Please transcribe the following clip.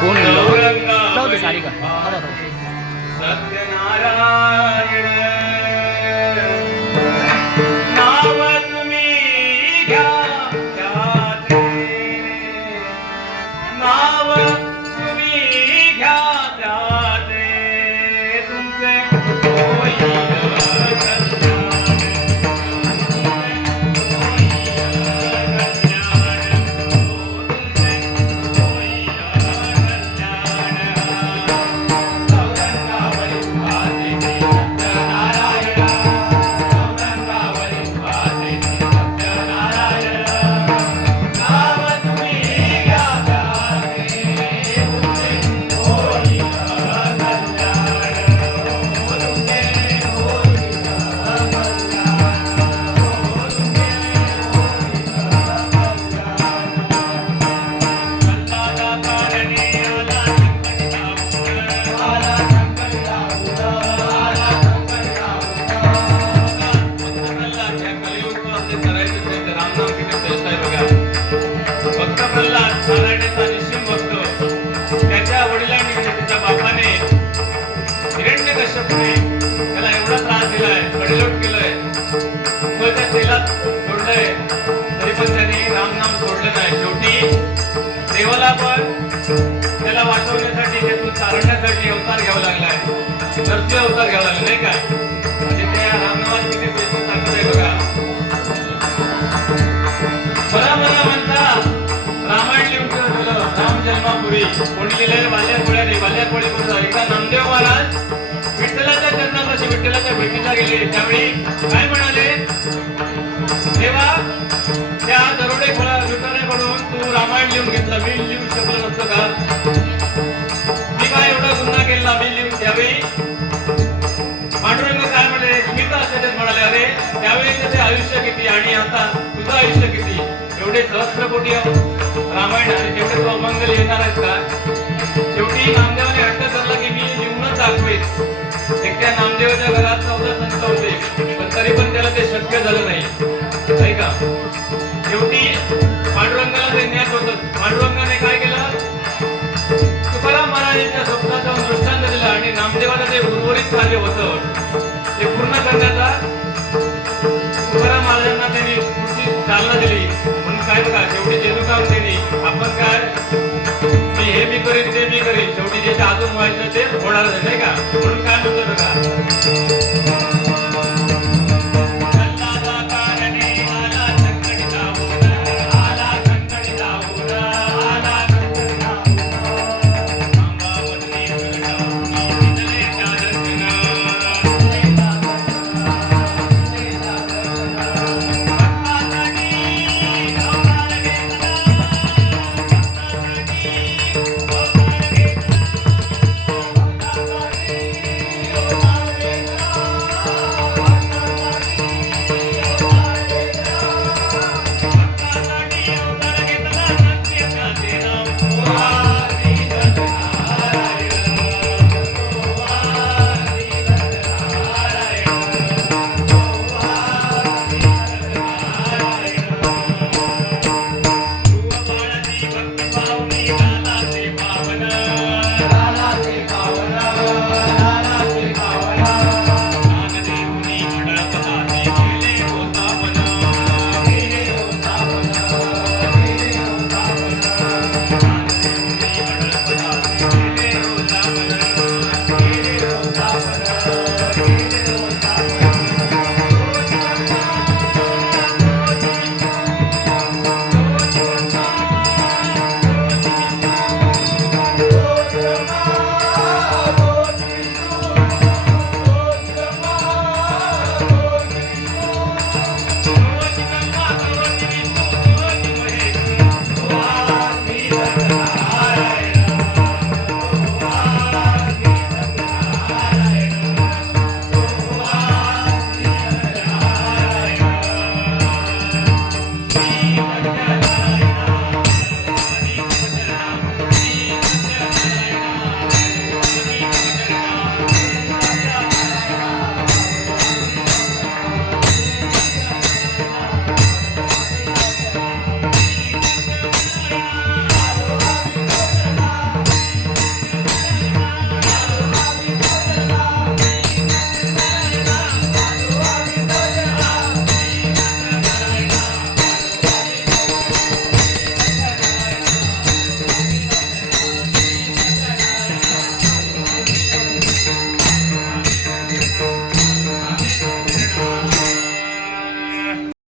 कोण जाऊ दे सारिका सत्यनारायण नाव तुम्ही घ्या त्याचे नाव तुम्ही घ्या त्याचे तुमचे होईल त्याच्या वडिलांनी त्याच्या बापाने हिरण्यकश्यपूने त्याला एवढा त्रास दिलाय, बडलोट केलंय, त्या तेलात सोडलंय, तरी पण त्याने राम नाम सोडलं नाही. शेवटी देवाला पण त्याला वाचवण्यासाठी त्यातून तारण्यासाठी अवतार घ्यावा लागलाय, नरसिंह अवतार घ्यावा लागला नाही का. म्हणजे त्या रामनामात किती प्रेम ताकद आहे बघा. मला म्हणता रामायण लिहून ठेवलं राम जन्मापूर्वी कोणी लिहिलेलं बाल्याकोळी एकदा नामदेव महाराज विठ्ठलाच्या चरणापाशी विठ्ठलाच्या भेटीला गेले. त्यावेळी काय म्हणाले, देवा त्या दरोडेखोराकडून तू रामायण लिहून घेतलं, मी लिहू शकलो नसतो का? मी काय एवढा गुन्हा केला, मी लिहून द्यावे. पांडुरंग काय म्हणाले, स्मिता असे म्हणाले, अरे त्यावेळी ते आयुष्य किती आणि आता तुझं आयुष्य किती, एवढे सहस्र कोटी रामायण आहे, तेवढे तू अभंग लिहिणार आहेस का? शेवटी नामदेवाने हट्ट धरला की मी लिहूनच दाखवेन. एकट्या नामदेवाच्या घरात 14 संत होते, पण तरी पण त्याला ते शक्य झालं नाही का. शेवटी पांडुरंगाला ते ज्ञात होतं. पांडुरंगाने काय केलं,